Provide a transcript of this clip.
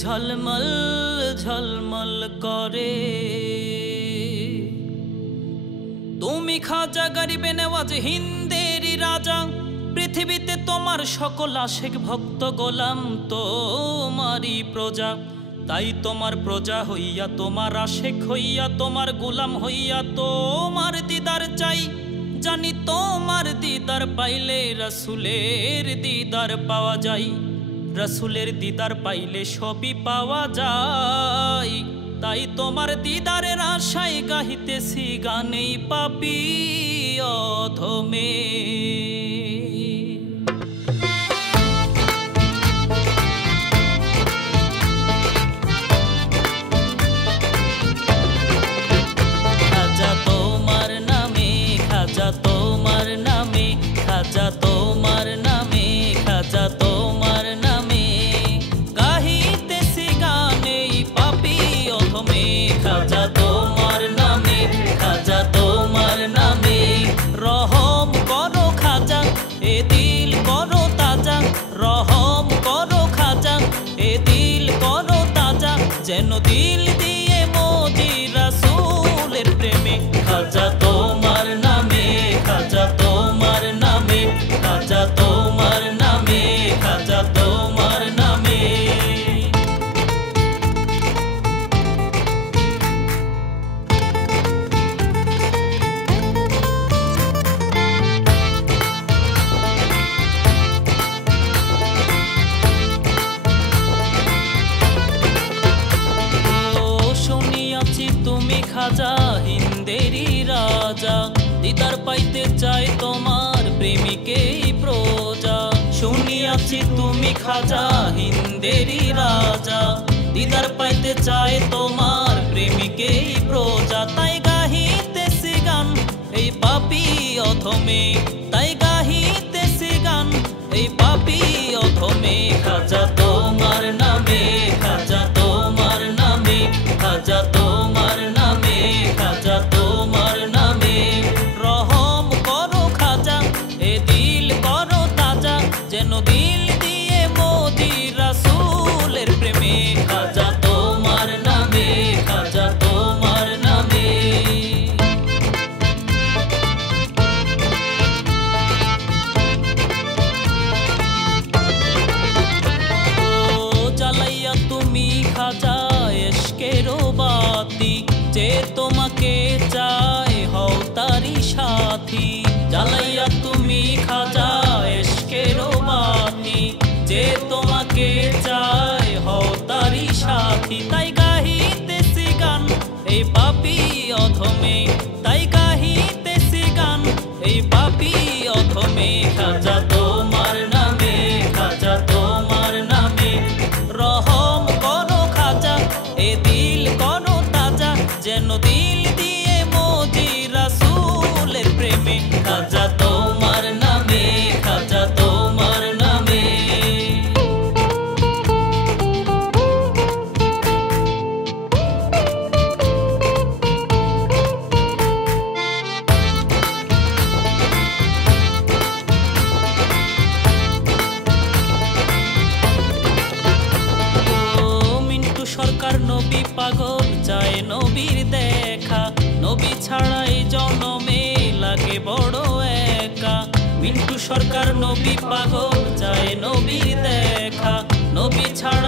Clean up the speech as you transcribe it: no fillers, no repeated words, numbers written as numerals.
ঝলমল ঝলমল করে তুমি খাজা গরিবে নেওয়াজ হিন্দেরি রাজা। পৃথিবীতে তোমার সকল আশিক ভক্ত গোলাম তোমারই প্রজা। তাই তোমার প্রজা হইয়া, তোমার আশিক হইয়া, তোমার গোলাম হইয়া তোমার দিদার চাই। জানি তোমার দিদার পাইলে রাসূলের দিদার পাওয়া যায়। রাসূলের দিদার পাইলে সবই পাওয়া যায়। তাই তোমার দিদারের আশায় গাহিতেছি গানেই পাপী অধমে। খাজা তোমার নামে, খাজা তোমার নামে, খাজা তোমার নামে, খাজা তোমার নামে গাহিতেছি গানেই পাপী অধমে। খাজা তোমার নামে, খাজা তোমার নামে রহম করো খাজা, এ দিল করো তাজা। রহম করো খাজা, এ দিল করো তাজা। যেন দিল দিয়ে মজি রাসূলের প্রেমে। খাজা তোমার নামে, খাজা তোমার নামে, খাজা তোমার নামে, খাজা তোমার নামে। শুনিয়াছি তুমি খাজা হিন্দেরি রাজা। দিদার পাইতে চাই তোমার প্রেমিকেই প্রজা। শুনিয়াছি তুমি খাজা হিন্দেরি রাজা। দিদার পাইতে চাই তোমার প্রেমিকেই প্রজা। তাই গাহিতেছি গান এই পাপী অধমে। তাই গাহিতেছি গান এই পাপী অধমে। খাজা তোমার নামে, খাজা তোমার নামে, খাজা তোমার নামে, খাজা তোমার নামে রহম করো খাজা, এ দিল করো তাজা। যেন দিল দিয়ে মজি রাসূলের প্রেমে। খাজা তোমার নামে, খাজা তোমার নামে। জ্বালাইয়া তুমি খাজা এশকেরও বাতি। যে তোমাকে চায় হও তারি সাথী। জ্বালাইয়া তুমি খাজা এশকেরও বাতি। যে তোমাকে চায় হও তারি সাথী। তাই গাহিতেছি গান এই পাপী অধমে। তাই গাহিতেছি গান এই পাপী অধমে। খাজা তোমার নামে, খাজা তোমার নামে রহম করো খাজা, এ দিল করো তাজা। যেন দিল দিয়ে মজি রাসূলের প্রেমে। খাজা তোমার নামে, খাজা তোমার নামে। মিন্টু সরকার নবী পাগল চায় নবীর দেখা। নবী ছাড়াই জনমে লাগে বড় একা। মিন্টু সরকার নবী পাগল চায় নবীর দেখা। নবী ছাড়া